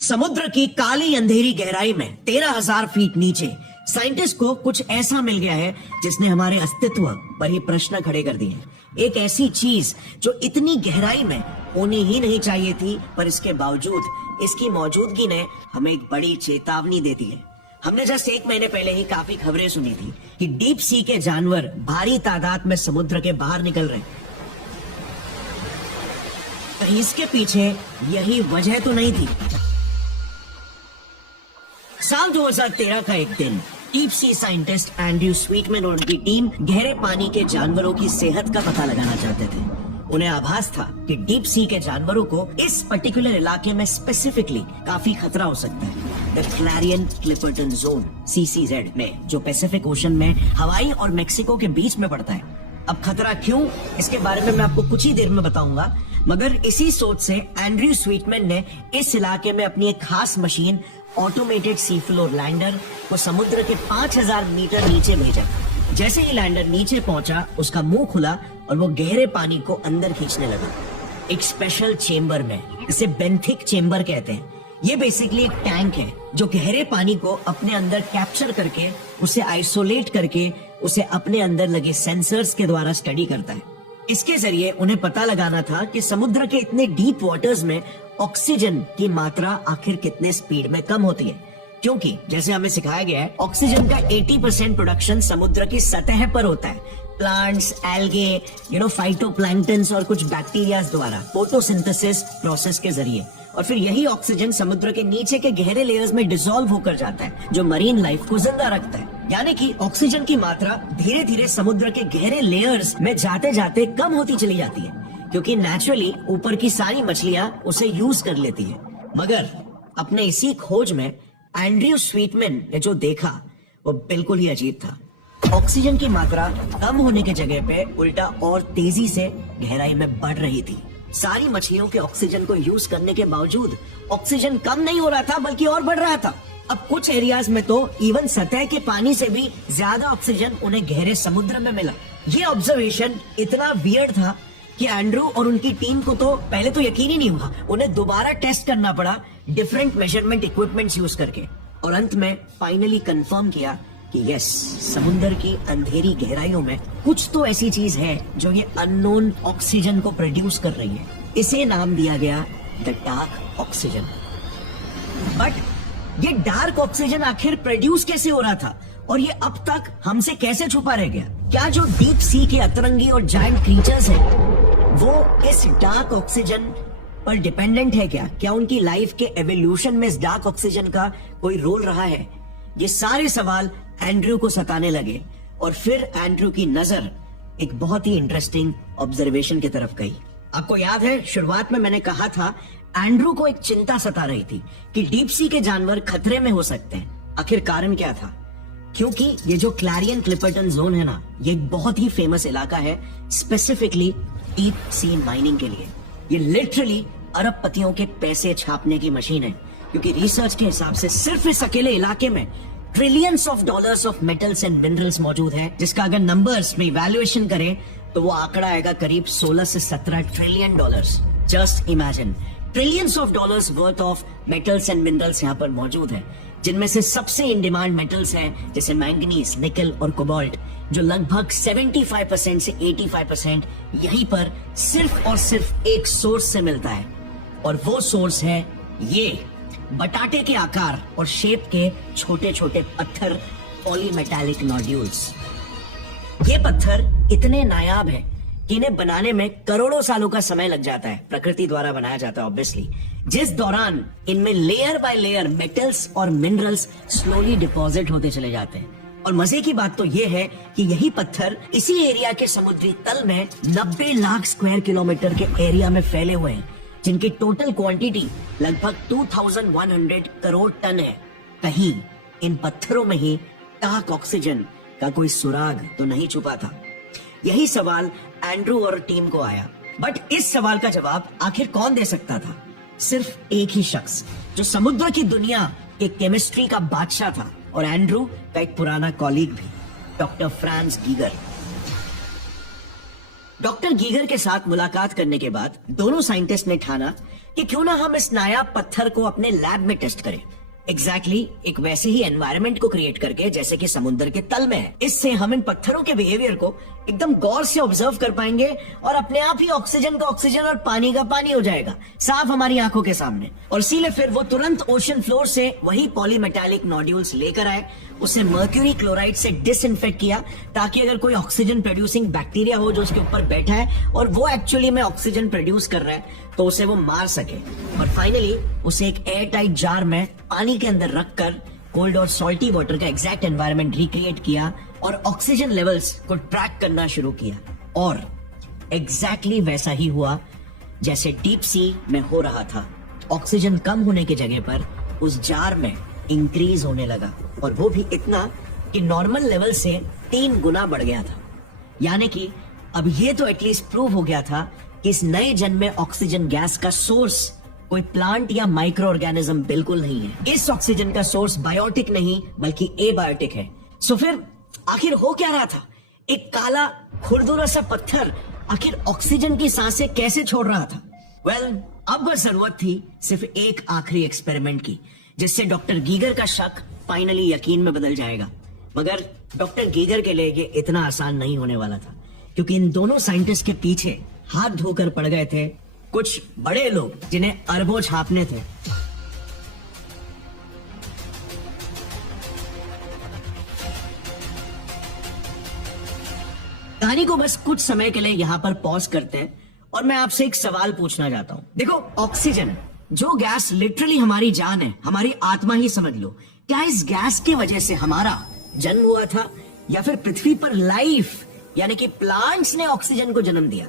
समुद्र की काली अंधेरी गहराई में 13,000 फीट नीचे साइंटिस्ट को कुछ ऐसा मिल गया है जिसने हमारे अस्तित्व पर ही प्रश्न खड़े कर दिए। एक ऐसी चीज जो इतनी गहराई में होनी ही नहीं चाहिए थी, पर इसके बावजूद इसकी मौजूदगी ने हमें एक बड़ी चेतावनी दे दी है। हमने जस्ट 1 महीने पहले ही काफी खबरें सुनी थी कि डीप सी के जानवर भारी तादाद में समुद्र के बाहर निकल रहे हैं। कहीं इसके पीछे यही वजह तो नहीं थी। साल 2013 का एक दिन डीप सी साइंटिस्ट एंड्रयू स्वीटमैन और उनकी टीम गहरे पानी के जानवरों की सेहत का पता लगाना चाहते थे। उन्हें आभास था कि डीप सी के जानवरों को इस पर्टिकुलर इलाके में स्पेसिफिकली काफी खतरा हो सकता है। The Clarion Clipperton zone CCZ में, जो पैसिफिक ओशन में हवाई और मेक्सिको के बीच में पड़ता है। अब खतरा क्यों, इसके बारे में मैं आपको कुछ ही देर में बताऊंगा, मगर इसी सोच से एंड्रयू स्वीटमैन ने इस इलाके में अपनी एक खास machine automated sea floor lander को समुद्र के 5,000 मीटर नीचे भेजा। जैसे ही लैंडर नीचे पहुंचा, उसका मुंह खुला और वो गहरे पानी को अंदर खींचने लगा। एक स्पेशल चेंबर में, इसे बेंथिक चेंबर कहते हैं। ये बेसिकली एक टैंक है जो गहरे पानी को अपने अंदर कैप्चर करके, उसे आइसोलेट करके, उसे अपने अंदर लगे सेंसर्स के द्वारा स्टडी करता है। इसके जरिए उन्हें पता लगाना था कि समुद्र के इतने डीप वाटर्स में ऑक्सीजन की मात्रा आखिर कितने स्पीड में कम होती है, क्योंकि जैसे हमें सिखाया गया है, ऑक्सीजन का 80% प्रोडक्शन समुद्र की सतह पर होता है। प्लांट्स, एल्गे, फाइटोप्लैंक्टन्स और कुछ बैक्टीरियाज द्वारा फोटोसिंथेसिस प्रोसेस के जरिए, और फिर यही ऑक्सीजन समुद्र के नीचे के गहरे लेयर्स में डिसॉल्व होकर जाता है, जो मरीन लाइफ को जिंदा रखता है। यानी कि ऑक्सीजन की मात्रा धीरे धीरे समुद्र के गहरे लेयर्स में जाते जाते कम होती चली जाती है, क्योंकि नेचुरली ऊपर की सारी मछलियां उसे यूज कर लेती है। मगर अपने इसी खोज में एंड्रयू स्वीटमैन ने जो देखा वो बिल्कुल ही अजीब था। ऑक्सीजन की मात्रा कम होने की जगह पे उल्टा और तेजी से गहराई में बढ़ रही थी। सारी मछलियों के ऑक्सीजन को यूज करने के बावजूद ऑक्सीजन कम नहीं हो रहा था, बल्कि और बढ़ रहा था। अब कुछ एरियाज में तो इवन सतह के पानी से भी ज्यादा ऑक्सीजन उन्हें गहरे समुद्र में मिला। ये ऑब्जर्वेशन इतना वियर्ड था कि एंड्रू और उनकी टीम को तो पहले तो यकीन ही नहीं हुआ। उन्हें दोबारा टेस्ट करना पड़ा डिफरेंट मेजरमेंट इक्विपमेंट्स यूज करके, और अंत में फाइनली कंफर्म किया कि यस, समुद्र की अंधेरी गहराइयों में कुछ तो ऐसी चीज है जो ये अननोन ऑक्सीजन को प्रोड्यूस कर रही है। इसे नाम दिया गया द डार्क ऑक्सीजन। बट ये डार्क ऑक्सीजन आखिर प्रोड्यूस कैसे हो रहा था, और ये अब तक हमसे कैसे छुपा रह गया? क्या जो डीप सी के अतरंगी और जायंट क्रीचर्स हैं वो इस डार्क ऑक्सीजन पर डिपेंडेंट है क्या? क्या उनकी लाइफ के एवोल्यूशन में इस डार्क ऑक्सीजन का कोई रोल रहा है? ये सारे सवाल एंड्रयू को सताने लगे, और फिर एंड्रयू की नजर एक बहुत ही इंटरेस्टिंग ऑब्जर्वेशन की तरफ गई। आपको याद है, शुरुआत में मैंने कहा था एंड्रयू को एक चिंता सता रही थी कि डीप सी के जानवर खतरे में हो सकते हैं। आखिर कारण क्या था? क्योंकि ये जो क्लैरियन क्लिपर्टन जोन है ना, ये एक बहुत ही फेमस इलाका है स्पेसिफिकली डीप सी माइनिंग के लिए। ये लिटरली अरबपतियों के पैसे छापने की मशीन है, क्योंकि रिसर्च के हिसाब से सिर्फ इस अकेले इलाके में trillions of dollars of metals and minerals मौजूद है, जिसका अगर नंबर्स में इवैल्यूएशन करें तो वो आंकड़ा आएगा करीब 16 से 17 trillion dollars. Just imagine, trillions of dollars worth of metals and minerals यहाँ पर मौजूद है, जिनमें से सबसे इन डिमांड मेटल्स हैं जैसे मैंगनीज, निकल और कोबाल्ट, जो लगभग 75% से 85% यहीं पर सिर्फ और सिर्फ एक सोर्स से मिलता है, और वो सोर्स है ये बटाटे के आकार और शेप के छोटे छोटे पत्थर, पॉलीमेटालिक नोड्यूल्स। ये पत्थर इतने नायाब हैं कि इन्हें बनाने में करोड़ों सालों का समय लग जाता है। प्रकृति द्वारा बनाया जाता है ऑब्वियसली, जिस दौरान इनमें लेयर बाय लेयर मेटल्स और मिनरल्स स्लोली डिपॉजिट होते चले जाते हैं। और मजे की बात तो ये है कि यही पत्थर इसी एरिया के समुद्री तल में 90 लाख स्क्वायर किलोमीटर के एरिया में फैले हुए हैं, जिनकी टोटल क्वांटिटी लगभग 2100 करोड़ टन है। कहीं इन पत्थरों में ही डार्क ऑक्सीजन का कोई सुराग तो नहीं छुपा था? यही सवाल एंड्रू और टीम को आया। बट इस सवाल का जवाब आखिर कौन दे सकता था? सिर्फ एक ही शख्स, जो समुद्र की दुनिया के केमिस्ट्री का बादशाह था, और एंड्रू का एक पुराना कॉलीग भी, doctor France Geiger. Doctor Geiger के साथ मुलाकात करने के बाद दोनों साइंटिस्ट ने ठाना कि क्यों ना हम इस नायाब पत्थर को अपने लैब में टेस्ट करें। एग्जैक्टली एक वैसे ही एनवायरनमेंट को क्रिएट करके जैसे कि समुद्र के तल में है। इससे हम इन पत्थरों के बिहेवियर को एकदम गौर से ऑब्जर्व कर पाएंगे और अपने आप ही ऑक्सीजन का ऑक्सीजन और पानी का पानी हो जाएगा साफ हमारी आंखों के सामने। और इसीलिए फिर वो तुरंत ओशन फ्लोर से वही पॉलीमेटालिक नोड्यूल्स लेकर आए, उसे मर्क्यूरी क्लोराइड से डिसइंफेक्ट किया ताकि अगर कोई ऑक्सीजन प्रोड्यूसिंग बैक्टीरिया हो जो उसके ऊपर बैठा है और वो एक्चुअली में ऑक्सीजन प्रोड्यूस कर रहा है तो उसे वो मार सके। और फाइनली उसे एक एयर टाइट जार में पानी के अंदर रखकर कोल्ड और सॉल्टी वाटर का एग्जैक्ट एनवायरनमेंट रिक्रिएट किया और ऑक्सीजन लेवल्स को ट्रैक करना शुरू किया। और एग्जैक्टली वैसा ही हुआ जैसे डीप सी में हो रहा था। ऑक्सीजन कम होने की जगह पर उस जार में इंक्रीज होने लगा, और वो भी इतना कि नॉर्मल लेवल से 3 गुना बढ़ गया था। यानी कि अब ये तो एटलीस्ट प्रूव हो गया था कि इस नए जन्म में ऑक्सीजन गैस का सोर्स कोई प्लांट या माइक्रो ऑर्गेनिज्म बिल्कुल नहीं है। इस ऑक्सीजन का सोर्स बायोटिक नहीं बल्कि एबायोटिक है। सो फिर आखिर हो क्या रहा था? एक काला खुरदुरा सा पत्थर आखिर ऑक्सीजन की सांसें कैसे छोड़ रहा था? अब बस जरूरत थी सिर्फ एक आखिरी एक्सपेरिमेंट की, जिससे डॉक्टर गीगर का शक फाइनली यकीन में बदल जाएगा। मगर डॉक्टर गीगर के लिए ये इतना आसान नहीं होने वाला था, क्योंकि इन दोनों साइंटिस्ट के पीछे हाथ धोकर पड़ गए थे कुछ बड़े लोग जिन्हें अरबों छापने थे। कहानी को बस कुछ समय के लिए यहां पर पॉज करते हैं और मैं आपसे एक सवाल पूछना चाहता हूं। देखो, ऑक्सीजन जो गैस लिटरली हमारी जान है, हमारी आत्मा ही समझ लो, क्या इस गैस की वजह से हमारा जन्म हुआ था या फिर पृथ्वी पर लाइफ यानी कि प्लांट्स ने ऑक्सीजन को जन्म दिया?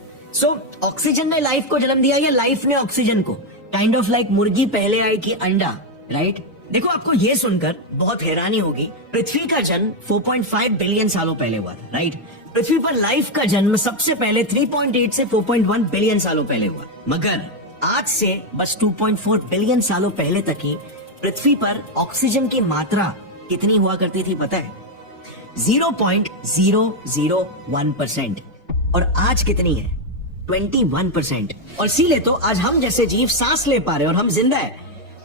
ऑक्सीजन ने लाइफ को जन्म दिया या लाइफ ने ऑक्सीजन को? काइंड ऑफ लाइक मुर्गी पहले आई कि अंडा, राइट? देखो, आपको ये सुनकर बहुत हैरानी होगी, पृथ्वी का जन्म 4.5 बिलियन सालों पहले हुआ था, राइट? पृथ्वी पर लाइफ का जन्म सबसे पहले 3.8 से 4.1 बिलियन सालों पहले हुआ। मगर आज से बस 2.4 बिलियन सालों पहले तक ही पृथ्वी पर ऑक्सीजन की मात्रा कितनी हुआ करती थी पता है? 0.001%। और आज कितनी है? 21%। और इसीलिए तो आज हम जैसे जीव सांस ले पा रहे हैं और हम जिंदा है।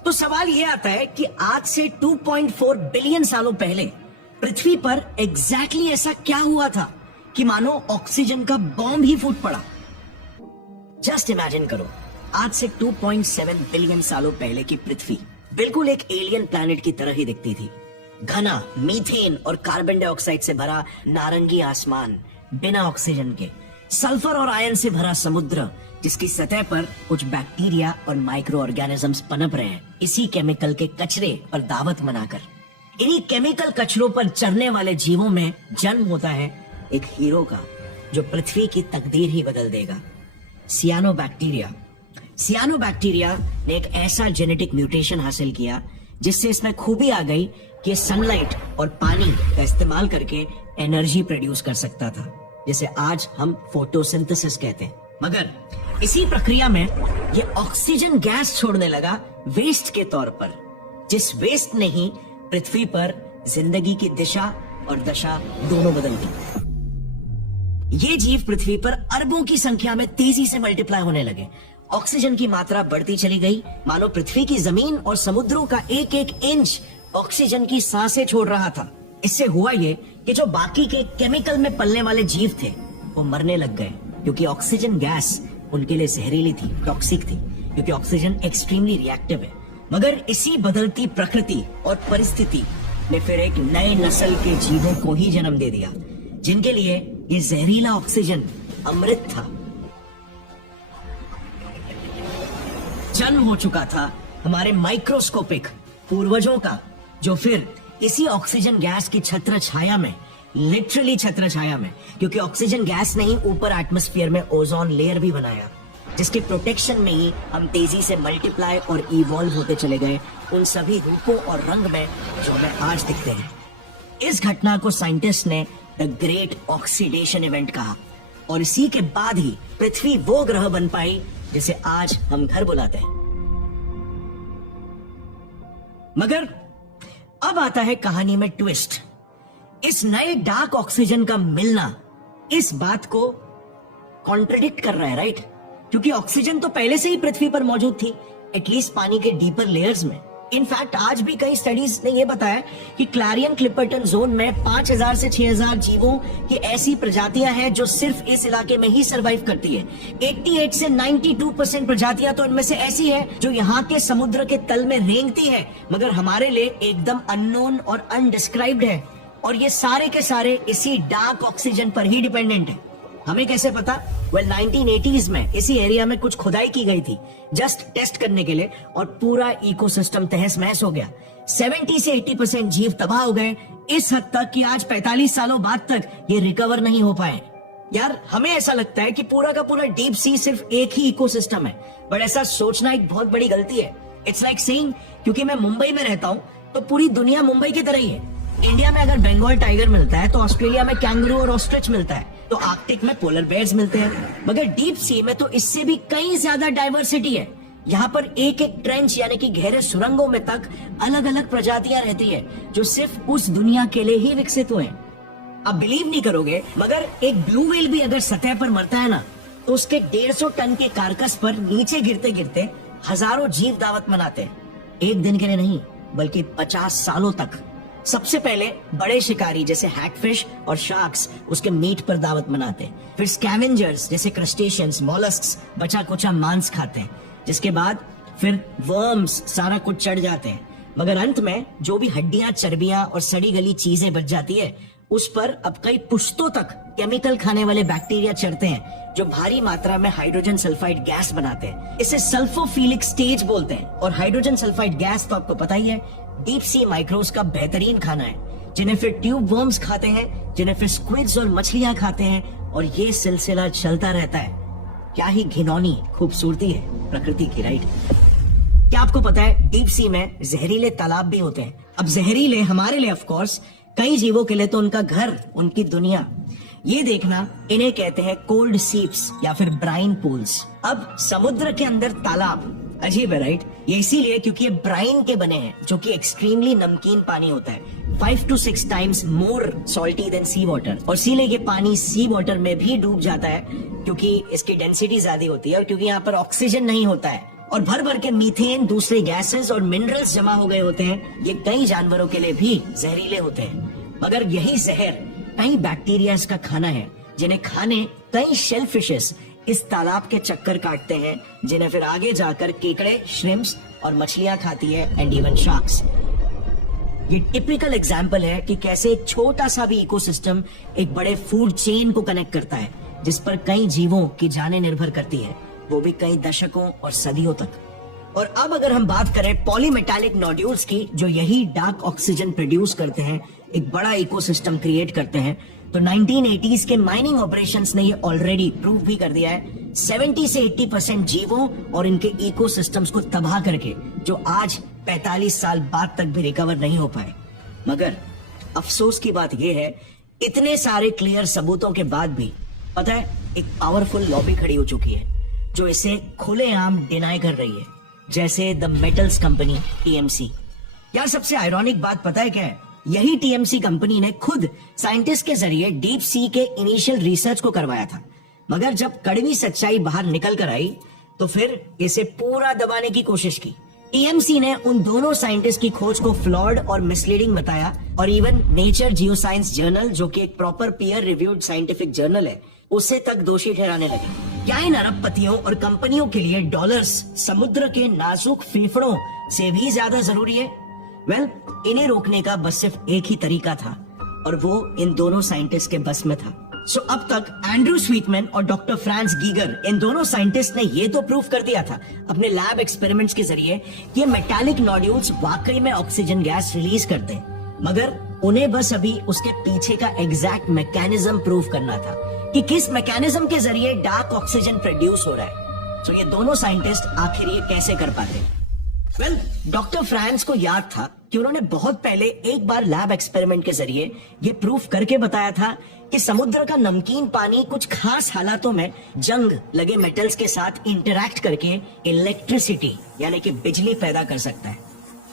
तो सवाल ये आता है कि आज से 2.4 बिलियन सालों पहले पृथ्वी पर एग्जैक्टली ऐसा क्या हुआ था कि मानो ऑक्सीजन का बॉम्ब ही फूट पड़ा। जस्ट इमेजिन करो, आज से 2.7 बिलियन सालों पहले की पृथ्वी बिल्कुल एक एलियन प्लैनेट की तरह ही दिखती थी। घना मीथेन और कार्बन डाइऑक्साइड से भरा नारंगी आसमान, बिना ऑक्सीजन के, सल्फर और आयरन से भरा समुद्र जिसकी सतह पर कुछ बैक्टीरिया और माइक्रो ऑर्गेनिजम्स पनप रहे हैं इसी केमिकल के कचरे पर दावत मनाकर। इन्हीं केमिकल कचरों पर चरने वाले जीवों में जन्म होता है एक हीरो का, जो पृथ्वी की तकदीर ही बदल देगा। सियानोबैक्टीरिया। सियानोबैक्टीरिया ने एक ऐसा जेनेटिक म्यूटेशन हासिल किया जिससे इसमें खूबी आ गई कि ये और पानी का इस्तेमाल करके एनर्जी प्रोड्यूस कर सकता था, जिसे आज हम फोटोसिंथेसिस कहते हैं। मगर इसी प्रक्रिया में ये ऑक्सीजन गैस छोड़ने लगा वेस्ट के तौर पर, जिस वेस्ट ने ही पृथ्वी पर जिंदगी की दिशा और दशा दोनों बदल दी। ये जीव पृथ्वी पर अरबों की संख्या में तेजी से मल्टीप्लाई होने लगे। ऑक्सीजन की मात्रा बढ़ती चली गई, मानो पृथ्वी की जमीन और समुद्रों का एक एक इंच ऑक्सीजन की सांसें छोड़ रहा था। इससे हुआ ये कि जो बाकी के केमिकल में पलने वाले जीव थे वो मरने लग गए, क्योंकि ऑक्सीजन गैस उनके लिए जहरीली थी, टॉक्सिक थी, क्योंकि ऑक्सीजन एक्सट्रीमली रिएक्टिव है। मगर इसी बदलती प्रकृति और परिस्थिति ने फिर एक नए नस्ल के जीवों को ही जन्म दे दिया, जिनके लिए ये जहरीला ऑक्सीजन अमृत था। जन्म हो चुका था हमारे माइक्रोस्कोपिक पूर्वजों का, जो फिर इसी ऑक्सीजन गैस की छत्र छाया में, लिटरली छत्र छाया में, क्योंकि ऑक्सीजन गैस ने ही ऊपर एटमॉस्फेयर में ओजोन लेयर भी बनाया, जिसके प्रोटेक्शन में ही हम तेजी से मल्टीप्लाई और इवॉल्व होते चले गए उन सभी रूपों और रंग में जो हमें आज दिखते हैं। इस घटना को साइंटिस्ट ने द ग्रेट ऑक्सीडेशन इवेंट कहा, और इसी के बाद ही पृथ्वी वो ग्रह बन पाई जिसे आज हम घर बुलाते हैं। मगर अब आता है कहानी में ट्विस्ट। इस नए डार्क ऑक्सीजन का मिलना इस बात को कॉन्ट्रडिक्ट कर रहा है, राइट? क्योंकि ऑक्सीजन तो पहले से ही पृथ्वी पर मौजूद थी, एटलीस्ट पानी के डीपर लेयर्स में। इनफैक्ट आज भी कई स्टडीज ने यह बताया कि क्लैरियन क्लिपर्टन जोन में 5000 से 6000 जीवों की ऐसी प्रजातियां हैं जो सिर्फ इस इलाके में ही सरवाइव करती है। 88 से 92% प्रजातियां तो इनमें से ऐसी है जो यहाँ के समुद्र के तल में रेंगती है, मगर हमारे लिए एकदम अननोन और अनडिस्क्राइब्ड है। और ये सारे के सारे इसी डार्क ऑक्सीजन पर ही डिपेंडेंट है। हमें कैसे पता? वेल 1980s में इसी एरिया में कुछ खुदाई की गई थी जस्ट टेस्ट करने के लिए, और पूरा इकोसिस्टम तहस महस हो गया। 70 से 80% जीव तबाह हो गए, इस हद तक कि आज 45 सालों बाद तक ये रिकवर नहीं हो पाए। यार हमें ऐसा लगता है कि पूरा का पूरा डीप सी सिर्फ एक ही इकोसिस्टम है, बट ऐसा सोचना एक बहुत बड़ी गलती है। इट्स लाइक सेइंग क्योंकि मैं मुंबई में रहता हूँ तो पूरी दुनिया मुंबई की तरह ही है। इंडिया में अगर बंगाल टाइगर मिलता है तो ऑस्ट्रेलिया में कैंगरू और ऑस्ट्रिच मिलता है, तो आर्कटिक में पोलर बेयर्स मिलते हैं, मगर डीप सी में तो इससे भी कई ज्यादा डाइवर्सिटी है। यहाँ पर एक एक ट्रेंच यानी कि गहरे सुरंगों में तक अलग अलग प्रजातियां रहती है जो सिर्फ उस दुनिया के लिए ही विकसित हुए हैं। आप बिलीव नहीं करोगे, मगर एक ब्लू व्हेल भी अगर सतह पर मरता है ना, तो उसके 150 टन के कार्कस पर नीचे गिरते गिरते हजारों जीव दावत मनाते हैं। एक दिन के लिए नहीं बल्कि 50 सालों तक। सबसे पहले बड़े शिकारी जैसे हैगफिश और शार्क्स उसके मीट पर दावत मनाते हैं, फिर स्कैवेंजर्स जैसे क्रस्टेशियंस, मोलस्क्स बचा कुचा मांस खाते हैं, जिसके बाद फिर वर्म्स सारा कुछ चढ़ जाते हैं, मगर अंत में जो भी हड्डियां, चर्बियां और सड़ी गली चीजें बच जाती है उस पर अब कई पुश्तों तक केमिकल खाने वाले बैक्टीरिया चढ़ते हैं जो भारी मात्रा में हाइड्रोजन सल्फाइड गैस बनाते हैं। इसे सल्फोफिलिक स्टेज बोलते हैं। और हाइड्रोजन सल्फाइड गैस तो आपको पता ही है, डीप सी माइक्रोब्स का बेहतरीन खाना है, जिन्हें फिर ट्यूब वर्म्स खाते हैं, जिन्हें फिर स्क्विड्स और मछलियां खाते हैं, और ये सिलसिला चलता रहता है। क्या ही घिनौनी खूबसूरती है प्रकृति की, राइट? क्या आपको पता है डीप सी में जहरीले तालाब भी होते हैं? अब जहरीले हमारे लिए ऑफ कोर्स, कई जीवों के लिए तो उनका घर, उनकी दुनिया। ये देखना, इन्हें कहते हैं कोल्ड सीप्स या फिर ब्राइन पूल्स। अब समुद्र के अंदर तालाब अजीब है, राइट? ये इसीलिए क्योंकि ये ब्राइन के बने हैं, जो कि एक्सट्रीमली नमकीन पानी होता है, 5 to 6 times more salty than sea water. और इसीलिए ये पानी सी वाटर में भी डूब जाता है क्योंकि इसकी डेंसिटी ज्यादा होती है और क्योंकि यहाँ पर ऑक्सीजन नहीं होता है, और भर भर के मीथेन, दूसरे गैसेस और मिनरल्स जमा हो गए होते हैं। ये कई जानवरों के लिए भी जहरीले होते हैं, मगर यही जहर कई बैक्टीरिया का खाना है, जिन्हें खाने कई शेलफिशेस इस तालाब के चक्कर काटते हैं, जिन्हें फिर आगे जाकर केकड़े, श्रिम्प्स और मछलियां खाती है, एंड इवन शार्क्स। ये टिपिकल एग्जाम्पल है कि कैसे एक छोटा सा भी इकोसिस्टम एक बड़े फूड चेन को कनेक्ट करता है, जिस पर कई जीवों की जानें निर्भर करती है, वो भी कई दशकों और सदियों तक। और अब अगर हम बात करें पॉलीमेटालिक नोड्यूल्स की, जो यही डार्क ऑक्सीजन प्रोड्यूस करते हैं, एक बड़ा इकोसिस्टम क्रिएट करते हैं, तो 1980s के माइनिंग ऑपरेशंस ने ये ऑलरेडी प्रूव भी कर दिया है। 70 से 80% जीवों और इनके इकोसिस्टम्स को तबाह करके, जो आज 45 साल बाद तक भी रिकवर नहीं हो पाए। मगर अफसोस की बात यह है, इतने सारे क्लियर सबूतों के बाद भी पता है एक पावरफुल लॉबी खड़ी हो चुकी है जो इसे खुलेआम डिनाई कर रही है, जैसे द मेटल्स कंपनी टीएमसी। यार सबसे आयरॉनिक बात पता है क्या है? यही टीएमसी कंपनी ने खुद साइंटिस्ट के जरिए डीप सी के इनिशियल रिसर्च को करवाया था, मगर जब कड़वी सच्चाई बाहर निकल कर आई तो फिर इसे पूरा दबाने की कोशिश की। टीएमसी ने उन दोनों साइंटिस्ट की खोज को फ्लॉड और मिसलीडिंग बताया, और इवन नेचर जियोसाइंस जर्नल, जो कि एक proper peer reviewed scientific journal है, उसे तक दोषी ठहराने लगे। क्या इन अरबपतियों और कंपनियों के लिए डॉलर्स समुद्र के नाजुक फेफड़ों से भी ज्यादा जरूरी है? वेल, इन्हें रोकने का बस सिर्फ एक ही तरीका था, और वो इन दोनों साइंटिस्ट के बस में था। सो अब तक एंड्रू स्वीटमैन और डॉक्टर फ्रांस गीगर, इन दोनों साइंटिस्ट ने ये तो प्रूव कर दिया था अपने लैब एक्सपेरिमेंट्स के जरिए कि ये मेटालिक नोड्यूल्स वाकई में ऑक्सीजन गैस रिलीज करते हैं, मगर उन्हें बस अभी उसके पीछे का एग्जैक्ट मैकेनिज्म प्रूव करना था कि किस मैकेनिज्म के जरिए डार्क ऑक्सीजन प्रोड्यूस हो रहा है। सो ये दोनों साइंटिस्ट आखिर ये कैसे कर पाते? वेल, डॉक्टर फ्रांस को याद था कि उन्होंने बहुत पहले एक बार लैब एक्सपेरिमेंट के जरिए ये प्रूफ करके बताया था कि समुद्र का नमकीन पानी कुछ खास हालातों में जंग लगे मेटल्स के साथ इंटरैक्ट करके इलेक्ट्रिसिटी यानी कि बिजली पैदा कर सकता है।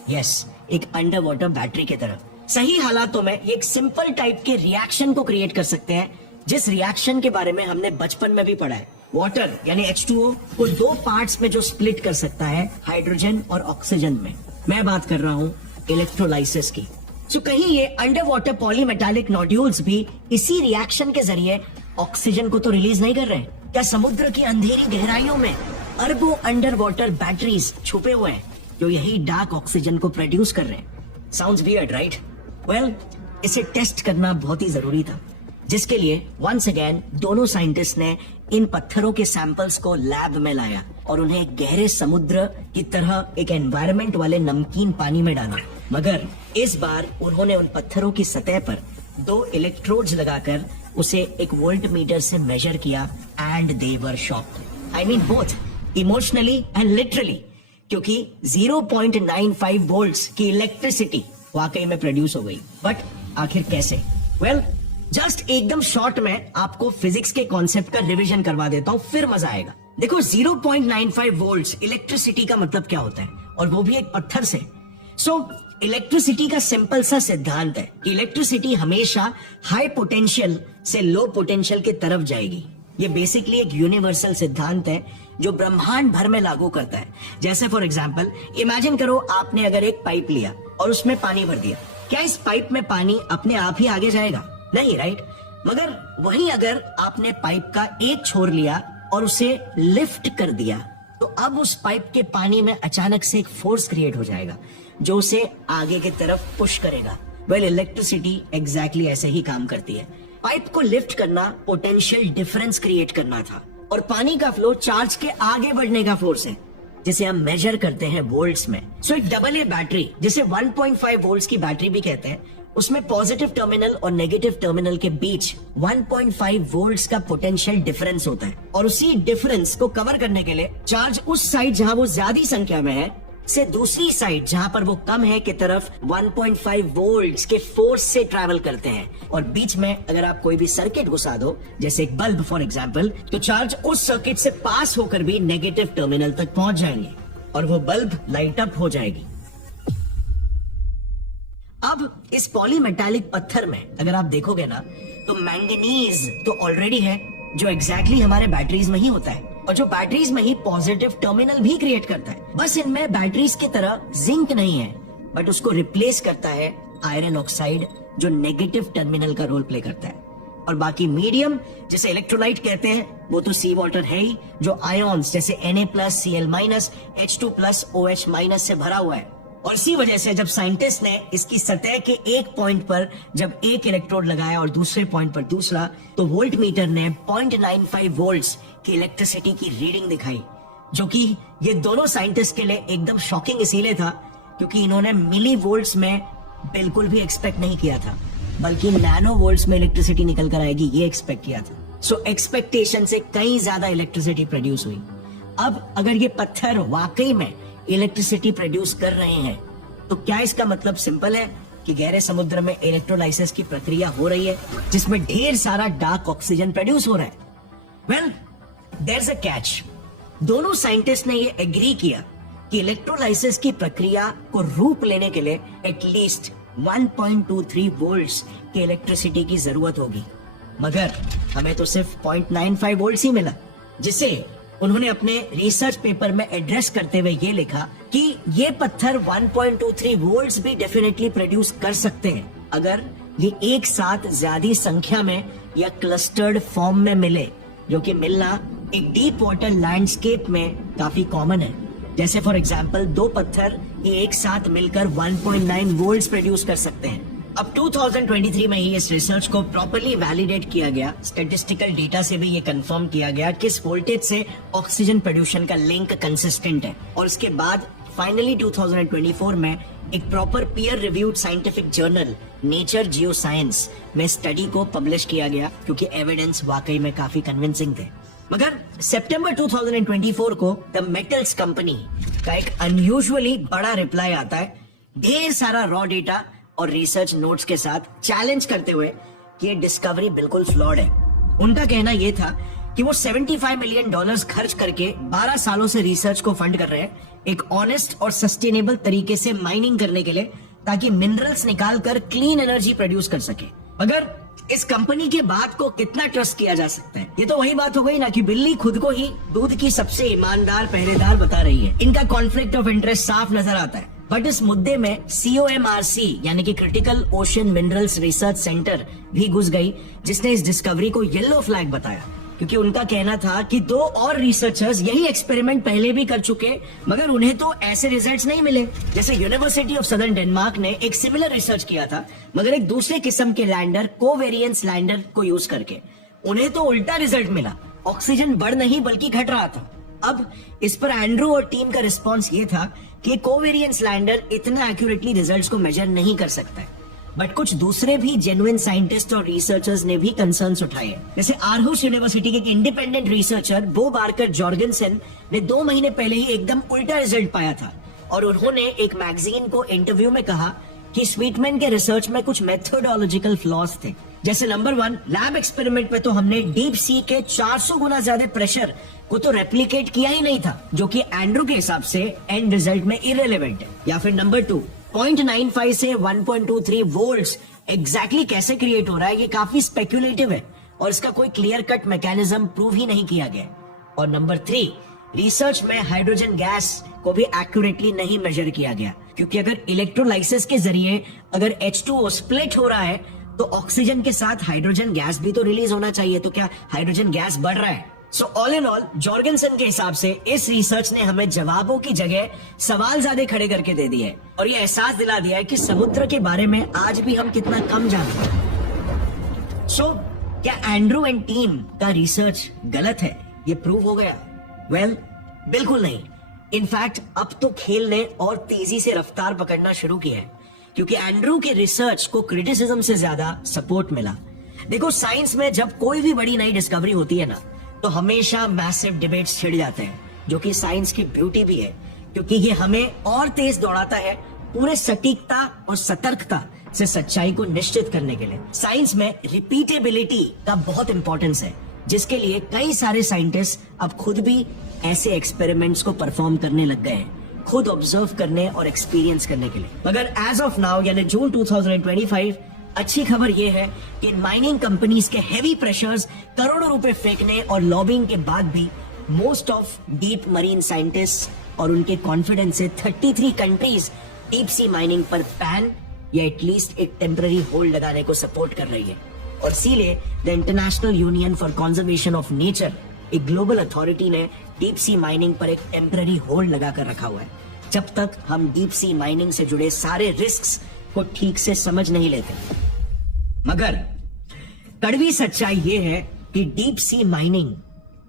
यस, एक अंडर वाटर बैटरी की तरह। सही हालातों में ये एक सिंपल टाइप के रिएक्शन को क्रिएट कर सकते हैं, जिस रिएक्शन के बारे में हमने बचपन में भी पढ़ा है, वाटर यानी H2O को दो पार्ट्स में जो स्प्लिट कर सकता है, हाइड्रोजन और ऑक्सीजन में। मैं बात कर रहा हूं इलेक्ट्रोलाइसिस की। तो कहीं ये अंडर वाटर पॉलीमेटालिक नोड्यूल्स भी इसी रिएक्शन के जरिए ऑक्सीजन को तो रिलीज नहीं कर रहे? क्या समुद्र की अंधेरी गहराइयों में अरबों अंडर वाटर बैटरीज छुपे हुए हैं जो यही डार्क ऑक्सीजन को प्रोड्यूस कर रहे हैं? Sounds weird, right? वेल, इसे टेस्ट करना बहुत ही जरूरी था, जिसके लिए वंस अगेन दोनों साइंटिस्ट ने इन पत्थरों के सैंपल्स को लैब में लाया और उन्हें गहरे समुद्र की तरह एक एनवायरनमेंट वाले नमकीन पानी में डाला। मगर इस बार उन्होंने उन पत्थरों की सतह पर दो इलेक्ट्रोड्स लगाकर उसे एक वोल्ट मीटर से मेजर किया and they were shocked. I mean both emotionally and literally, क्योंकि 0.95 वोल्ट्स की इलेक्ट्रिसिटी वाकई में प्रोड्यूस हो गई। बट आखिर कैसे? वेल, जस्ट एकदम शॉर्ट में आपको फिजिक्स के कॉन्सेप्ट का रिवीजन करवा देता हूं, फिर मजा आएगा। देखो, 0.95 वोल्ट्स इलेक्ट्रिसिटी का मतलब क्या होता है, और वो भी एक पत्थर से। इलेक्ट्रिसिटी का सिंपल सा सिद्धांत है कि इलेक्ट्रिसिटी हमेशा हाई पोटेंशियल से लो पोटेंशियल की तरफ जाएगी। ये बेसिकली एक यूनिवर्सल सिद्धांत है जो ब्रह्मांड भर में लागू करता है। जैसे फॉर एग्जांपल, इमेजिन करो आपने अगर एक पाइप लिया और उसमें पानी भर दिया, क्या इस पाइप में पानी अपने आप ही आगे जाएगा? नहीं, राइट? मगर वहीं अगर आपने पाइप का एक छोर लिया और उसे लिफ्ट कर दिया, तो अब उस पाइप के पानी में अचानक से एक फोर्स क्रिएट हो जाएगा जो उसे आगे की तरफ पुश करेगा। वेल, इलेक्ट्रिसिटी एग्जैक्टली ऐसे ही काम करती है। पाइप को लिफ्ट करना पोटेंशियल डिफरेंस क्रिएट करना था, और पानी का फ्लो चार्ज के आगे बढ़ने का फोर्स है, जिसे हम मेजर करते हैं वोल्ट्स में। एक डबल ए बैटरी, जिसे 1.5 वोल्ट्स की बैटरी भी कहते हैं, उसमें पॉजिटिव टर्मिनल और नेगेटिव टर्मिनल के बीच 1.5 वोल्ट्स का पोटेंशियल डिफरेंस होता है, और उसी डिफरेंस को कवर करने के लिए चार्ज उस साइड जहां वो ज्यादा संख्या में है से दूसरी साइड जहां पर वो कम है की तरफ 1.5 वोल्ट्स के फोर्स से ट्रैवल करते हैं। और बीच में अगर आप कोई भी सर्किट घुसा दो, जैसे एक बल्ब फॉर एग्जांपल, तो चार्ज उस सर्किट से पास होकर भी नेगेटिव टर्मिनल तक पहुंच जाएंगे और वो बल्ब लाइट अप हो जाएगी। अब इस पॉलीमेटालिक पत्थर में अगर आप देखोगे ना, तो मैंगनीज तो ऑलरेडी है जो एग्जैक्टली हमारे बैटरीज में ही होता है, और जो बैटरीज में ही पॉजिटिव टर्मिनल भी क्रिएट करता है। बस इनमें बैटरीज की तरह जिंक नहीं है, बट उसको रिप्लेस करता है आयरन ऑक्साइड, जो नेगेटिव टर्मिनल का रोल प्ले करता है। और बाकी मीडियम, जिसे इलेक्ट्रोलाइट कहते हैं, वो तो सी वाटर है ही, जो आयोन्स जैसे Na+, Cl-, H2+, OH- से भरा हुआ है। और इसी वजह से जब साइंटिस्ट ने इसकी सतह के एक पॉइंट पर जब एक इलेक्ट्रोड लगाया और दूसरे पॉइंट पर दूसरा, तो वोल्ट मीटर ने 0.95 वोल्ट्स की इलेक्ट्रिसिटी की रीडिंग दिखाई, जो कि ये दोनों साइंटिस्ट के लिए एकदम शॉकिंग इसीलिए था क्योंकि इन्होंने मिली वोल्ट्स में बिल्कुल भी एक्सपेक्ट नहीं किया था, बल्कि नैनो वोल्ट्स में इलेक्ट्रिसिटी निकल कर आएगी ये एक्सपेक्ट किया था। एक्सपेक्टेशन से कहीं ज्यादा इलेक्ट्रिसिटी प्रोड्यूस हुई। अब अगर ये पत्थर वाकई में इलेक्ट्रिसिटी प्रोड्यूस कर रहे हैं, तो क्या इसका मतलब सिंपल है कि गहरे समुद्र में इलेक्ट्रोलाइसिस की प्रक्रिया हो रही है जिसमें ढेर सारा डार्क ऑक्सीजन प्रोड्यूस हो रहा है? Well, there's a catch. दोनों साइंटिस्ट ने ये एग्री किया कि इलेक्ट्रोलाइसिस की प्रक्रिया को रूप लेने के लिए एटलीस्ट 1.23 वोल्ट्स की इलेक्ट्रिसिटी की जरूरत होगी, मगर हमें तो सिर्फ 0.95 वोल्ट्स ही मिला, जिसे उन्होंने अपने रिसर्च पेपर में एड्रेस करते हुए ये लिखा कि ये पत्थर 1.23 वोल्ट्स भी डेफिनेटली प्रोड्यूस कर सकते हैं अगर ये एक साथ ज्यादा संख्या में या क्लस्टर्ड फॉर्म में मिले, जो कि मिलना एक डीप वाटर लैंडस्केप में काफी कॉमन है। जैसे फॉर एग्जांपल, दो पत्थर ये एक साथ मिलकर 1.9 वोल्ट्स प्रोड्यूस कर सकते हैं। अब 2023 में ही इस रिसर्च को प्रॉपर्ली वैलिडेट किया गया। स्टैटिस्टिकल डेटा से भी ये कंफर्म किया गया कि इस वोल्टेज से ऑक्सीजन प्रोड्यूशन का लिंक कंसिस्टेंट है। और इसके बाद फाइनली 2024 में एक proper peer reviewed scientific journal nature geoscience में स्टडी को पब्लिश किया गया, क्योंकि एविडेंस वाकई में काफी कन्विंसिंग थे। मगर सितंबर 2024 को द मेटल्स कंपनी का एक अनयूजुअली बड़ा रिप्लाई आता है, ढेर सारा रॉ डेटा और रिसर्च नोट्स के साथ, चैलेंज करते हुए कि ये डिस्कवरी बिल्कुल फ्लॉड है। उनका कहना यह था कि वो $75 मिलियन खर्च करके 12 सालों से रिसर्च को फंड कर रहे हैं एक ऑनेस्ट और सस्टेनेबल तरीके से माइनिंग करने के लिए, ताकि मिनरल्स निकाल कर क्लीन एनर्जी प्रोड्यूस कर सके। मगर इस कंपनी के बात को कितना ट्रस्ट किया जा सकता है? ये तो वही बात हो गई ना कि बिल्ली खुद को ही दूध की सबसे ईमानदार पहरेदार बता रही है। इनका कॉन्फ्लिक्ट ऑफ इंटरेस्ट साफ नजर आता है। बट इस मुद्दे में COMRC यानी कि critical ocean minerals research centre भी घुस गई, जिसने इस डिस्कवरी को येलो फ्लैग बताया, क्योंकि उनका कहना था कि 2 और रिसर्चर्स यही एक्सपेरिमेंट पहले भी कर चुके, मगर उन्हें तो ऐसे रिजल्ट्स नहीं मिले। जैसे यूनिवर्सिटी ऑफ सदर्न डेनमार्क ने एक सिमिलर रिसर्च किया था, मगर एक दूसरे किस्म के लैंडर, कोवेरियंस लैंडर को यूज करके। उन्हें तो उल्टा रिजल्ट मिला, ऑक्सीजन बढ़ नहीं बल्कि घट रहा था। अब इस पर एंड्रू और टीम का रिस्पॉन्स ये था कि कोवेरियंस लैंडर इतना एक्यूरेटली रिजल्ट्स को मेजर नहीं कर सकता है। बट कुछ दूसरे भी जेन्युइन साइंटिस्ट और रिसर्चर्स ने भी कंसर्न्स उठाए हैं। जैसे आरहुस यूनिवर्सिटी के एक इंडिपेंडेंट रिसर्चर बो बार्कर जॉर्गेनसन ने 2 महीने पहले ही एकदम उल्टा रिजल्ट पाया था, और उन्होंने एक मैगजीन को इंटरव्यू में कहा कि स्वीटमैन के रिसर्च में कुछ मेथोडोलॉजिकल फ्लॉज थे। जैसे नंबर 1, लैब एक्सपेरिमेंट में तो हमने डीप सी के 400 गुना ज्यादा प्रेशर को तो रेप्लिकेट किया ही नहीं था, जो कि एंड्रू के हिसाब से एंड रिजल्ट में इररिलेवेंट है। या फिर नंबर 2, 0.95 से 1.23 वोल्ट्स एग्जैक्टली कैसे क्रिएट हो रहा है, ये काफी स्पेक्युलेटिव है और इसका कोई क्लियर कट मैकेनिज्म प्रूव ही नहीं किया गया। और नंबर 3, रिसर्च में हाइड्रोजन गैस को भी एक्यूरेटली नहीं मेजर किया गया, क्योंकि अगर इलेक्ट्रोलाइसिस के जरिए अगर H2O स्प्लिट हो रहा है तो ऑक्सीजन के साथ हाइड्रोजन गैस भी तो रिलीज होना चाहिए, तो क्या हाइड्रोजन गैस बढ़ रहा है? सो ऑल इन ऑल जॉर्गेनसन के हिसाब से इस रिसर्च ने हमें जवाबों की जगह सवाल ज्यादा खड़े करके दे दिए और ये एहसास दिला दिया है कि समुद्र के बारे में आज भी हम कितना कम जानते हैं। सो क्या एंड्रू एंड टीम का रिसर्च गलत है, ये प्रूव हो गया? वेल, बिल्कुल नहीं। इनफैक्ट अब तो खेल ने और तेजी से रफ्तार पकड़ना शुरू की है, क्योंकि एंड्रू के रिसर्च को क्रिटिसिज्म से ज्यादा सपोर्ट मिला। देखो, साइंस में जब कोई भी बड़ी नई डिस्कवरी होती है ना, तो हमेशा मैसिव डिबेट्स छिड़ जाते हैं, जो कि साइंस की ब्यूटी भी है, क्योंकि ये हमें और तेज दौड़ाता है पूरे सटीकता और सतर्कता से सच्चाई को निश्चित करने के लिए। साइंस में रिपीटेबिलिटी का बहुत इंपॉर्टेंस है, जिसके लिए कई सारे साइंटिस्ट अब खुद भी ऐसे एक्सपेरिमेंट्स को परफॉर्म करने लग गए हैं, खुद ऑब्जर्व करने और एक्सपीरियंस करने के लिए। मगर एज ऑफ नाउ यानी जून 2025 अच्छी खबर यह है कि माइनिंग कंपनीज के हेवी प्रेशर्स, करोड़ों रुपए फेंकने और लॉबिंग के बाद भी most of deep marine scientist और उनके कॉन्फिडेंस से 33 कंट्रीज डीप सी माइनिंग पर बैन या एटलीस्ट एक टेम्पररी होल्ड लगाने को सपोर्ट कर रही है। और इसीलिए the international union for conservation of nature, एक ग्लोबल अथॉरिटी, ने डीप सी माइनिंग पर एक टेम्पररी होल्ड लगाकर रखा हुआ है, जब तक हम डीप सी माइनिंग से जुड़े सारे रिस्क्स को ठीक से समझ नहीं लेते। मगर कड़वी सच्चाई ये है कि डीप सी माइनिंग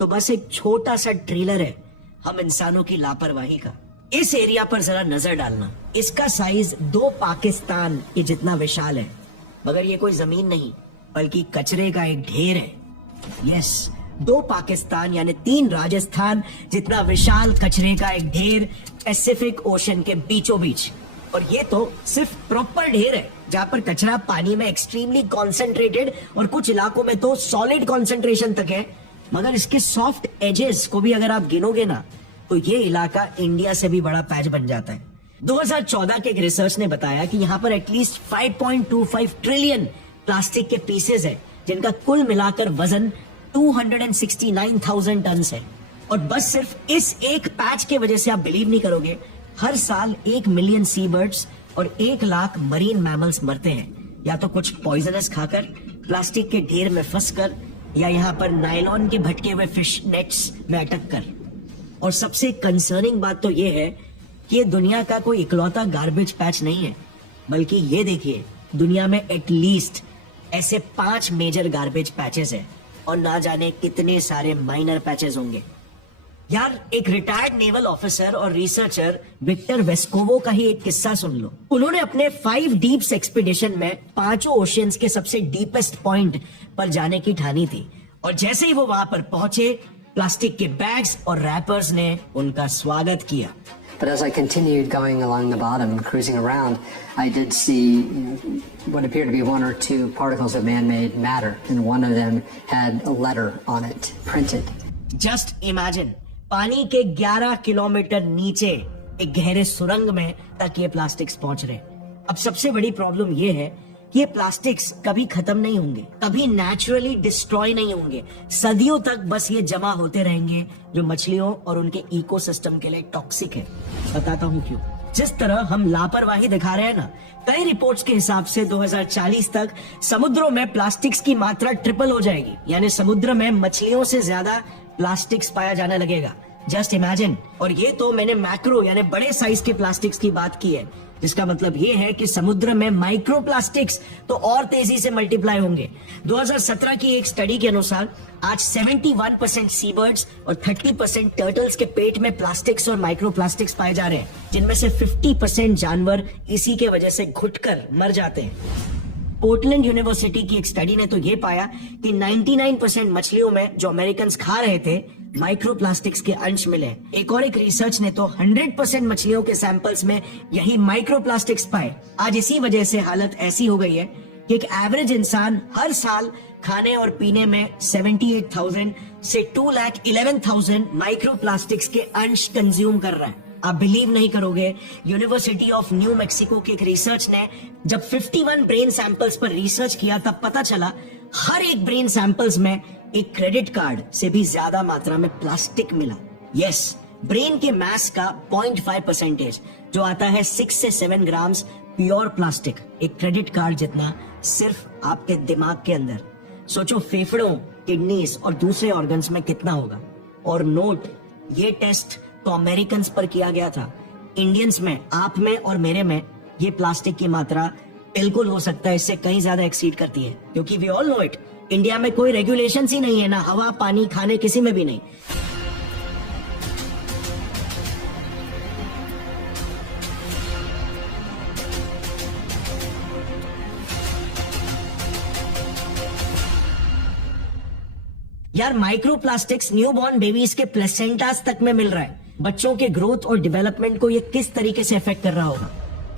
तो बस एक छोटा सा ट्रेलर है हम इंसानों की लापरवाही का। इस एरिया पर जरा नजर डालना, इसका साइज 2 पाकिस्तान के जितना विशाल है, मगर ये कोई जमीन नहीं बल्कि कचरे का एक ढेर है। यस, 2 पाकिस्तान यानी 3 राजस्थान जितना विशाल कचरे का एक ढेर पैसिफिक ओशन के बीचों बीच। और ये तो सिर्फ प्रॉपर ढेर है, जहां पर कचरा पानी में एक्सट्रीमली कॉन्सेंट्रेटेड और कुछ इलाकों में तो सॉलिड कॉन्सेंट्रेशन तक है। मगर इसके सॉफ्ट एजेस को भी अगर आप गिनोगे ना, तो ये इलाका इंडिया से भी बड़ा पैच बन जाता है। 2014 के एक रिसर्च ने बताया कि यहाँ पर एटलीस्ट 5.25 ट्रिलियन प्लास्टिक के पीसेज है, जिनका कुल मिलाकर वजन 269,000 टन है। और बस सिर्फ इस एक पैच के वजह से आप बिलीव नहीं करोगे, हर साल 1 मिलियन सी बर्ड्स और 1 लाख मरीन मैमल्स मरते हैं, या तो कुछ पॉइजनस खाकर, प्लास्टिक के ढेर में फंसकर, या यहाँ पर नायलॉन के भटके हुए फिश नेट्स में अटक कर। और सबसे कंसर्निंग बात तो ये है कि ये दुनिया का कोई इकलौता गार्बेज पैच नहीं है, बल्कि ये देखिए, दुनिया में एटलीस्ट ऐसे 5 मेजर गार्बेज पैचेस है और ना जाने कितने सारे माइनर पैचेस होंगे। यार, एक रिटायर्ड नेवल ऑफिसर और रिसर्चर विक्टर वेस्कोवो का ही एक किस्सा सुन लो। उन्होंने अपने 5 डीप्स एक्सपीडिशन में 5 ओशियंस के सबसे डीपेस्ट पॉइंट पर जाने की ठानी थी, और जैसे ही वो वहां पर पहुंचे, प्लास्टिक के बैग्स और रैपर्स ने उनका स्वागत किया। But as I continued going along the bottom, cruising around, I did see what appeared to be 1 or 2 particles of man-made matter, and one of them had a letter on it, printed. Just imagine, पानी के 11 kilometre नीचे एक गहरे सुरंग में तक ये plastics पहुंच रहे। अब सबसे बड़ी प्रॉब्लम ये है ये प्लास्टिक्स कभी खत्म नहीं होंगे, कभी नेचुरली डिस्ट्रॉय नहीं होंगे, सदियों तक बस ये जमा होते रहेंगे, जो मछलियों और उनके इकोसिस्टम के लिए टॉक्सिक है। बताता हूँ क्यों। जिस तरह हम लापरवाही दिखा रहे हैं ना, कई रिपोर्ट्स के हिसाब से 2040 तक समुद्रों में प्लास्टिक्स की मात्रा ट्रिपल हो जाएगी, यानी समुद्र में मछलियों से ज्यादा प्लास्टिक्स पाया जाने लगेगा। Just imagine. और ये तो मैंने मैक्रो यानी बड़े साइज के प्लास्टिक्स की बात की है, जिसका मतलब ये है कि समुद्र में माइक्रो प्लास्टिक्स तो और तेजी से मल्टीप्लाई होंगे। 2017 की एक स्टडी के अनुसार आज 71% सीबर्ड्स और 30% टर्टल्स के पेट में प्लास्टिक्स और माइक्रो प्लास्टिक्स पाए जा रहे हैं, जिनमें से 50% जानवर इसी के वजह से घुटकर मर जाते हैं। पोर्टलैंड यूनिवर्सिटी की एक स्टडी ने तो ये पाया कि 99% मछलियों में जो अमेरिकन खा रहे थे माइक्रोप्लास्टिक्स के अंश मिले। एक और एक रिसर्च ने तो 100% मछलियों के सैंपल्स में यही माइक्रोप्लास्टिक्स पाए। आज इसी वजह से हालत ऐसी हो गई है कि एक एवरेज इंसान हर साल खाने और पीने में 78,000 से 2,11,000 माइक्रोप्लास्टिक्स के अंश कंज्यूम कर रहा है। आप बिलीव नहीं करोगे, यूनिवर्सिटी ऑफ न्यू मैक्सिको के एक रिसर्च ने जब 51 ब्रेन सैंपल्स पर रिसर्च किया तब पता चला हर एक ब्रेन सैंपल्स में एक क्रेडिट कार्ड से भी ज्यादा मात्रा में प्लास्टिक मिला। यस, ब्रेन के मास का 0.5% जो आता है 6 से 7 ग्राम्स प्योर प्लास्टिक, एक क्रेडिट कार्ड जितना सिर्फ आपके दिमाग के अंदर। सोचो फेफड़ों, किडनीज और दूसरे ऑर्गन्स में कितना होगा। और नोट, ये टेस्ट तो अमेरिकन पर किया गया था। इंडियंस में, आप में और मेरे में ये प्लास्टिक की मात्रा बिल्कुल हो सकता है इससे कहीं ज्यादा एक्सीड करती है, क्योंकि we all know it, India में कोई रेगुलेशंस ही नहीं है, ना हवा पानी खाने किसी में भी नहीं। यार माइक्रोप्लास्टिक्स न्यूबॉर्न बेबीज के प्लेसेंटास तक में मिल रहा है। बच्चों के ग्रोथ और डेवलपमेंट को ये किस तरीके से इफेक्ट कर रहा होगा।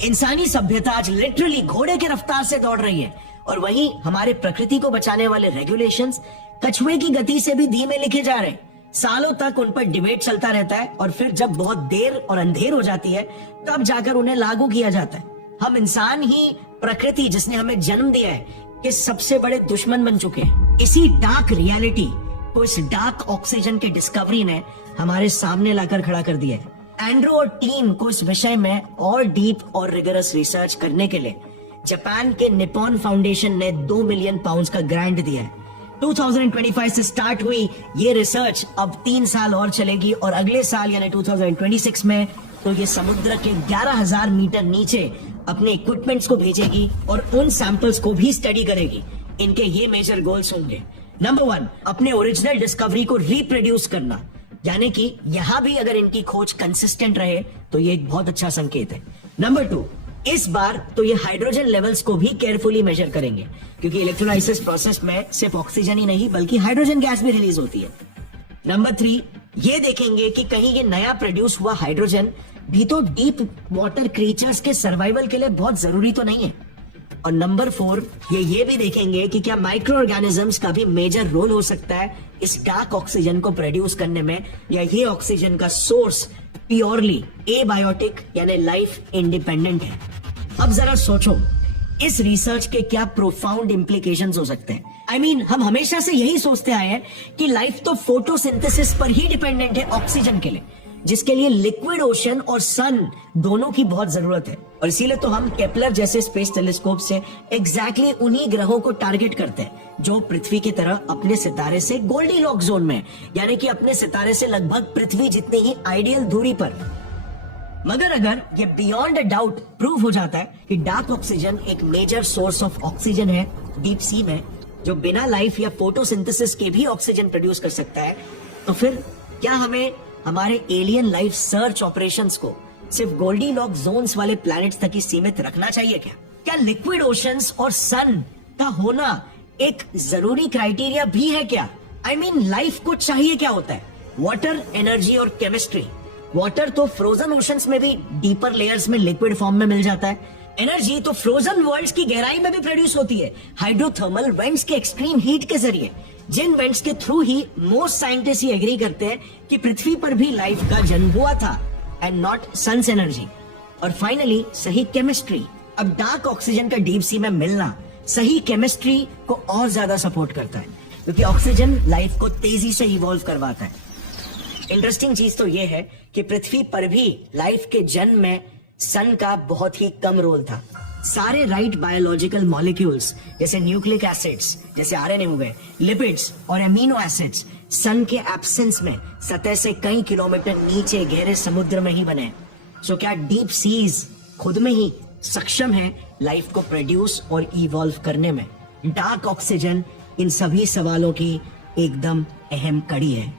इंसानी सभ्यता आज लिटरली घोड़े के रफ्तार से दौड़ रही है, और वहीं हमारे प्रकृति को बचाने वाले रेगुलेशंस कछुए की गति से भी धीमे लिखे जा रहे हैं। सालों तक उन पर डिबेट चलता रहता है, और फिर जब बहुत देर और अंधेर हो जाती है तब जाकर उन्हें लागू किया जाता है। हम इंसान ही प्रकृति जिसने हमें जन्म दिया है के सबसे बड़े दुश्मन बन चुके हैं। इसी डार्क रियलिटी को इस डार्क ऑक्सीजन के डिस्कवरी ने हमारे सामने लाकर खड़ा कर दिया है। एंड्रू और टीम को इस विषय में और डीप और रिगरस रिसर्च करने के लिए जापान के निपॉन फाउंडेशन ने 2 मिलियन पाउंड का ग्रांट दिया है। 2025 से स्टार्ट हुई ये रिसर्च अब 3 साल और चलेगी, और अगले साल यानी 2026 में तो ये समुद्र के 11,000 मीटर नीचे अपने इक्विपमेंट्स को भेजेगी और उन सैंपल्स को भी स्टडी करेगी। इनके ये मेजर गोल्स होंगे। नंबर 1, अपने ओरिजिनल डिस्कवरी को रिप्रोड्यूस करना, यानी कि यहां भी अगर इनकी खोज कंसिस्टेंट रहे तो ये एक बहुत अच्छा संकेत है। नंबर 2, इस बार तो ये हाइड्रोजन लेवल्स को भी केयरफुली मेजर करेंगे, क्योंकि इलेक्ट्रोलाइसिस प्रोसेस में सिर्फ ऑक्सीजन ही नहीं बल्कि हाइड्रोजन गैस भी रिलीज होती है। नंबर 3, ये देखेंगे कि कहीं ये नया प्रोड्यूस हुआ हाइड्रोजन भी तो डीप वाटर क्रीचर्स के सर्वाइवल के लिए बहुत जरूरी तो नहीं है। और नंबर 4, ये भी देखेंगे कि क्या माइक्रो ऑर्गेनिजम्स का भी मेजर रोल हो सकता है इस डार्क ऑक्सीजन को प्रोड्यूस करने में, या ये ऑक्सीजन का सोर्स प्योरली एबायोटिक यानी लाइफ इंडिपेंडेंट है। अब जरा सोचो इस रिसर्च के क्या प्रोफाउंड इंप्लीकेशंस हो सकते हैं। I mean, हम हमेशा से यही सोचते आए हैं कि लाइफ तो फोटोसिंथेसिस पर ही डिपेंडेंट है ऑक्सीजन के लिए, जिसके लिए लिक्विड ओशन और सन दोनों की बहुत जरूरत है। और इसीलिए तो हम केपलर जैसे स्पेस टेलीस्कोप से एग्जैक्टली उन्हीं ग्रहों को टारगेट करते हैं जो पृथ्वी की तरह अपने सितारे से गोल्डीलॉक जोन में, यानी कि अपने सितारे से लगभग पृथ्वी जितनी ही आइडियल दूरी पर। मगर अगर ये बियॉन्ड अ डाउट प्रूव हो जाता है कि डार्क ऑक्सीजन एक मेजर सोर्स ऑफ ऑक्सीजन है डीप सी में, जो बिना लाइफ या फोटोसिंथेसिस के भी ऑक्सीजन प्रोड्यूस कर सकता है, तो फिर क्या हमें हमारे एलियन लाइफ सर्च ऑपरेशंस को सिर्फ गोल्डीलॉक जोन्स वाले प्लैनेट्स तक ही सीमित रखना चाहिए क्या? क्या लिक्विड ओशंस और सन का होना एक जरूरी क्राइटेरिया भी है क्या? आई मीन लाइफ को चाहिए क्या होता है? वाटर, एनर्जी और केमिस्ट्री। वाटर तो फ्रोजन ओशंस में भी डीपर लेयर्स में लिक्विड फॉर्म में मिल जाता है। एनर्जी तो फ्रोजन वर्ल्ड्स की गहराई में भी प्रोड्यूस होती है हाइड्रोथर्मल वेंट्स के एक्सट्रीम हीट के जरिए, जिन वेंट्स के थ्रू ही मोस्ट साइंटिस्ट ही एग्री करते हैं कि पृथ्वी पर भी लाइफ का जन्म हुआ था, एंड नॉट सन्स एनर्जी। और फाइनली सही केमिस्ट्री। अब डार्क ऑक्सीजन का डीप सी में मिलना सही केमिस्ट्री को और ज्यादा सपोर्ट करता है, क्योंकि ऑक्सीजन लाइफ को तेजी से इवॉल्व करवाता है। इंटरेस्टिंग चीज तो यह है कि पृथ्वी पर भी लाइफ के जन्म में सन का बहुत ही कम रोल था। सारे राइट बायोलॉजिकल मॉलिक्यूल्स जैसे न्यूक्लिक एसिड्स, जैसे आरएनए हो गए, लिपिड्स और एमिनो एसिड्स सन के एब्सेंस में सतह से कई किलोमीटर नीचे गहरे समुद्र में ही बने। सो क्या डीप सीज खुद में ही सक्षम है लाइफ को प्रोड्यूस और इवॉल्व करने में? डार्क ऑक्सीजन इन सभी सवालों की एकदम अहम कड़ी है।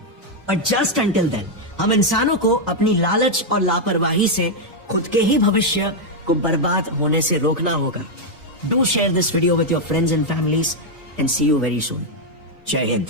और जस्ट अंटिल देन हम इंसानों को अपनी लालच और लापरवाही से खुद के ही भविष्य को बर्बाद होने से रोकना होगा। Do share this video with your friends and families and see you very soon. जय हिंद।